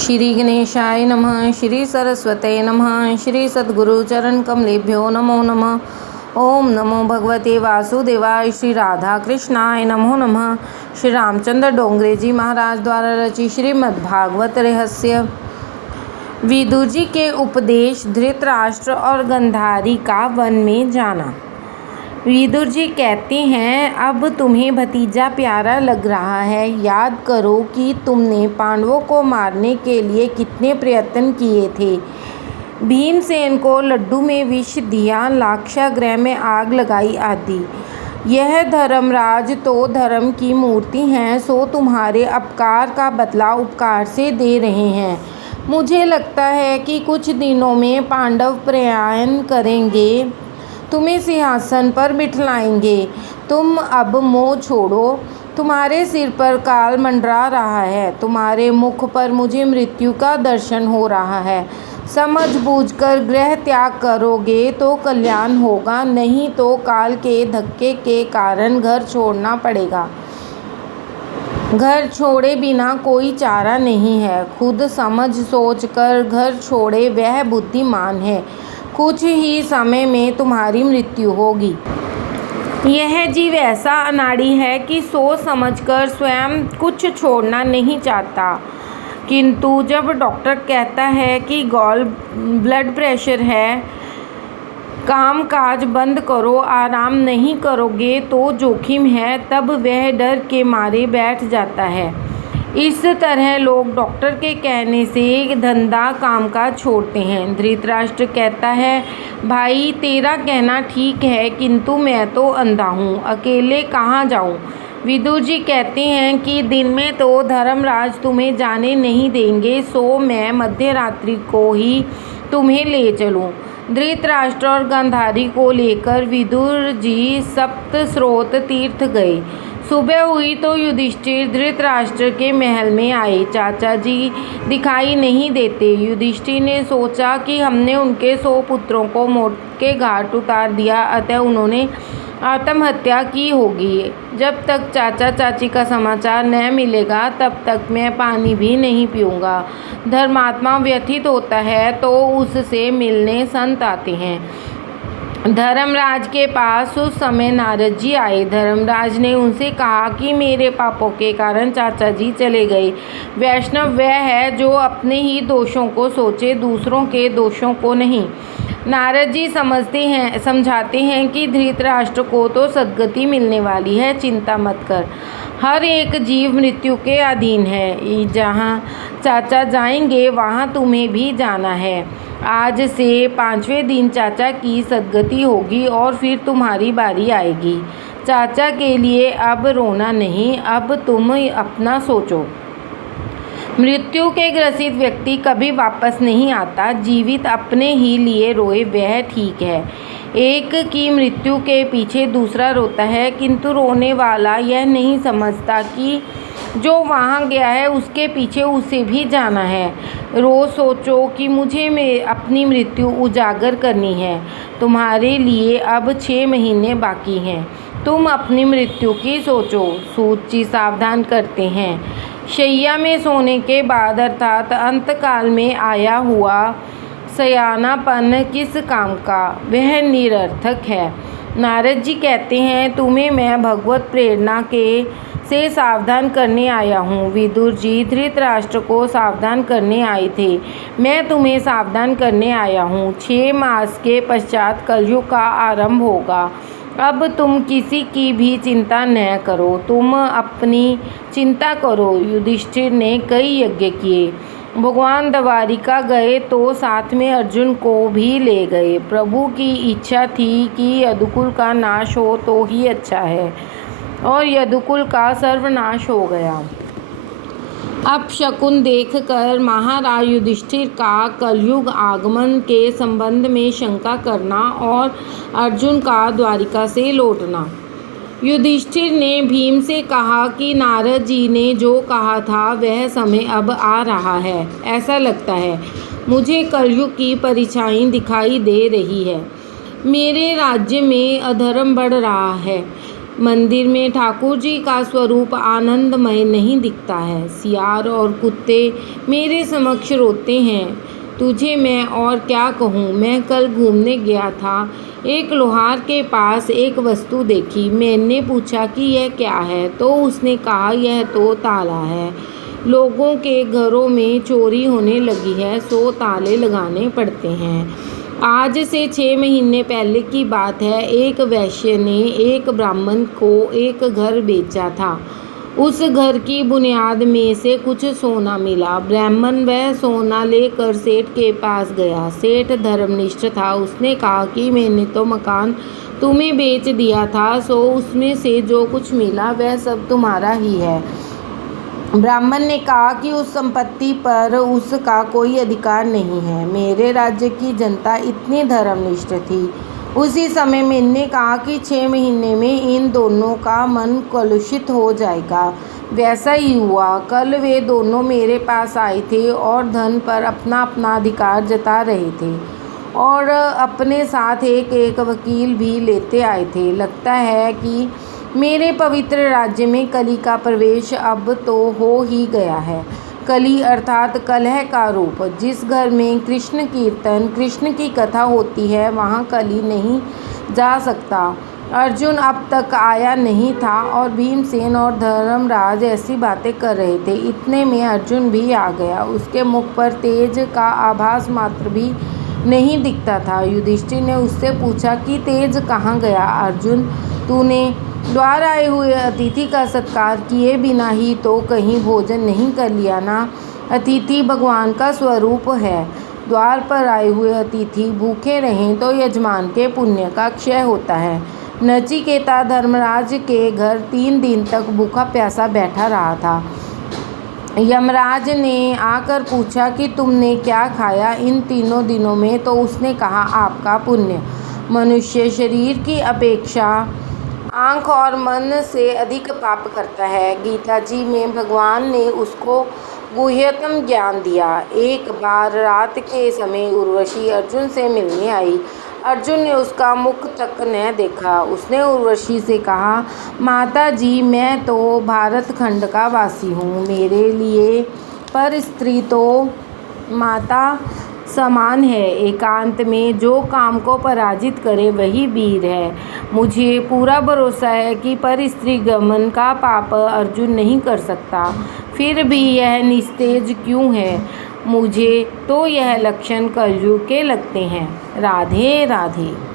श्री गणेशाय नमः। श्री सरस्वते नमः। श्री सद्गुरु चरण कमलेभ्यो नमो नमः। ओम नमो भगवते वासुदेवाय। श्री राधा कृष्णाय नमो नमः। श्री रामचंद्र डोंगरे जी महाराज द्वारा रचित श्रीमद्भागवत रहस्य। विदुर जी के उपदेश, धृतराष्ट्र और गांधारी का वन में जाना। विदुर जी कहते हैं, अब तुम्हें भतीजा प्यारा लग रहा है। याद करो कि तुमने पांडवों को मारने के लिए कितने प्रयत्न किए थे। भीमसेन को लड्डू में विष दिया, लाक्षागृह में आग लगाई आदि। यह धर्मराज तो धर्म की मूर्ति हैं, सो तुम्हारे अपकार का बदला उपकार से दे रहे हैं। मुझे लगता है कि कुछ दिनों में पांडव प्रयाण करेंगे, तुम्हें सिंहासन पर बिठलाएंगे। तुम अब मोह छोड़ो। तुम्हारे सिर पर काल मंडरा रहा है, तुम्हारे मुख पर मुझे मृत्यु का दर्शन हो रहा है। समझ बूझकर गृह त्याग करोगे तो कल्याण होगा, नहीं तो काल के धक्के के कारण घर छोड़ना पड़ेगा। घर छोड़े बिना कोई चारा नहीं है। खुद समझ सोच कर घर छोड़े वह बुद्धिमान है। कुछ ही समय में तुम्हारी मृत्यु होगी। यह जीव ऐसा अनाड़ी है कि सोच समझकर स्वयं कुछ छोड़ना नहीं चाहता, किंतु जब डॉक्टर कहता है कि गॉल ब्लड प्रेशर है, काम काज बंद करो, आराम नहीं करोगे तो जोखिम है, तब वह डर के मारे बैठ जाता है। इस तरह लोग डॉक्टर के कहने से धंधा कामकाज छोड़ते हैं। धृतराष्ट्र कहता है, भाई तेरा कहना ठीक है, किंतु मैं तो अंधा हूँ, अकेले कहाँ जाऊँ। विदुर जी कहते हैं कि दिन में तो धर्मराज तुम्हें जाने नहीं देंगे, सो मैं मध्यरात्रि को ही तुम्हें ले चलूँ। धृतराष्ट्र और गांधारी को लेकर विदुर जी सप्त स्रोत तीर्थ गए। सुबह हुई तो युधिष्ठिर धृतराष्ट्र के महल में आए। चाचा जी दिखाई नहीं देते। युधिष्ठिर ने सोचा कि हमने उनके 100 पुत्रों को मौत के घाट उतार दिया, अतः उन्होंने आत्महत्या की होगी। जब तक चाचा चाची का समाचार न मिलेगा तब तक मैं पानी भी नहीं पीऊँगा। धर्मात्मा व्यथित होता है तो उससे मिलने संत आते हैं। धर्मराज के पास उस समय नारद जी आए। धर्मराज ने उनसे कहा कि मेरे पापों के कारण चाचा जी चले गए। वैष्णव वह है जो अपने ही दोषों को सोचे, दूसरों के दोषों को नहीं। नारद जी समझाते हैं कि धृतराष्ट्र को तो सद्गति मिलने वाली है, चिंता मत कर। हर एक जीव मृत्यु के अधीन है। जहाँ चाचा जाएंगे वहाँ तुम्हें भी जाना है। आज से 5वें दिन चाचा की सद्गति होगी और फिर तुम्हारी बारी आएगी। चाचा के लिए अब रोना नहीं, अब तुम अपना सोचो। मृत्यु के ग्रसित व्यक्ति कभी वापस नहीं आता। जीवित अपने ही लिए रोए वह ठीक है। एक की मृत्यु के पीछे दूसरा रोता है, किंतु रोने वाला यह नहीं समझता कि जो वहाँ गया है उसके पीछे उसे भी जाना है। रोज सोचो कि मुझे अपनी मृत्यु उजागर करनी है। तुम्हारे लिए अब 6 महीने बाकी हैं। तुम अपनी मृत्यु की सोचो। सूत जी सावधान करते हैं। शैया में सोने के बाद अर्थात अंतकाल में आया हुआ सयानापन किस काम का, वह निरर्थक है। नारद जी कहते हैं, तुम्हें मैं भगवत प्रेरणा से सावधान करने आया हूँ। विदुर जी धृतराष्ट्र को सावधान करने आए थे। मैं तुम्हें सावधान करने आया हूँ। 6 मास के पश्चात कलयुग का आरंभ होगा। अब तुम किसी की भी चिंता न करो, तुम अपनी चिंता करो। युधिष्ठिर ने कई यज्ञ किए। भगवान द्वारिका गए तो साथ में अर्जुन को भी ले गए। प्रभु की इच्छा थी कि यदुकुल का नाश हो तो ही अच्छा है, और यदुकुल का सर्वनाश हो गया। अब शकुन देखकर महाराज युधिष्ठिर का कलयुग आगमन के संबंध में शंका करना और अर्जुन का द्वारिका से लौटना। युधिष्ठिर ने भीम से कहा कि नारद जी ने जो कहा था वह समय अब आ रहा है। ऐसा लगता है मुझे कलयुग की परीक्षाएं दिखाई दे रही है। मेरे राज्य में अधर्म बढ़ रहा है। मंदिर में ठाकुर जी का स्वरूप आनंदमय नहीं दिखता है। सियार और कुत्ते मेरे समक्ष रोते हैं। तुझे मैं और क्या कहूँ। मैं कल घूमने गया था, एक लोहार के पास एक वस्तु देखी। मैंने पूछा कि यह क्या है, तो उसने कहा यह तो ताला है। लोगों के घरों में चोरी होने लगी है, सो ताले लगाने पड़ते हैं। आज से 6 महीने पहले की बात है। एक वैश्य ने एक ब्राह्मण को एक घर बेचा था। उस घर की बुनियाद में से कुछ सोना मिला। ब्राह्मण वह सोना लेकर सेठ के पास गया। सेठ धर्मनिष्ठ था। उसने कहा कि मैंने तो मकान तुम्हें बेच दिया था, सो उसमें से जो कुछ मिला वह सब तुम्हारा ही है। ब्राह्मण ने कहा कि उस संपत्ति पर उसका कोई अधिकार नहीं है। मेरे राज्य की जनता इतनी धर्मनिष्ठ थी। उसी समय मैंने कहा कि 6 महीने में इन दोनों का मन कलुषित हो जाएगा। वैसा ही हुआ। कल वे दोनों मेरे पास आए थे और धन पर अपना अपना अधिकार जता रहे थे और अपने साथ एक एक वकील भी लेते आए थे। लगता है कि मेरे पवित्र राज्य में कली का प्रवेश अब तो हो ही गया है। कली अर्थात कलह का रूप। जिस घर में कृष्ण कीर्तन, कृष्ण की कथा होती है, वहाँ कली नहीं जा सकता। अर्जुन अब तक आया नहीं था और भीमसेन और धर्मराज ऐसी बातें कर रहे थे। इतने में अर्जुन भी आ गया। उसके मुख पर तेज का आभास मात्र भी नहीं दिखता था। युधिष्ठिर ने उससे पूछा कि तेज कहाँ गया। अर्जुन, तूने द्वार आए हुए अतिथि का सत्कार किए बिना ही तो कहीं भोजन नहीं कर लिया ना। अतिथि भगवान का स्वरूप है। द्वार पर आए हुए अतिथि भूखे रहें तो यजमान के पुण्य का क्षय होता है। नचिकेता धर्मराज के घर 3 दिन तक भूखा प्यासा बैठा रहा था। यमराज ने आकर पूछा कि तुमने क्या खाया इन 3 दिनों में, तो उसने कहा आपका पुण्य मनुष्य शरीर की अपेक्षा आँख और मन से अधिक पाप करता है। गीता जी में भगवान ने उसको गुह्यतम ज्ञान दिया। एक बार रात के समय उर्वशी अर्जुन से मिलने आई। अर्जुन ने उसका मुख तक न देखा। उसने उर्वशी से कहा, माता जी, मैं तो भारत खंड का वासी हूँ। मेरे लिए पर स्त्री तो माता समान है। एकांत में जो काम को पराजित करे वही वीर है। मुझे पूरा भरोसा है कि पर स्त्री गमन का पाप अर्जुन नहीं कर सकता। फिर भी यह निस्तेज क्यों है? मुझे तो यह लक्षण कलयुग के लगते हैं। राधे राधे।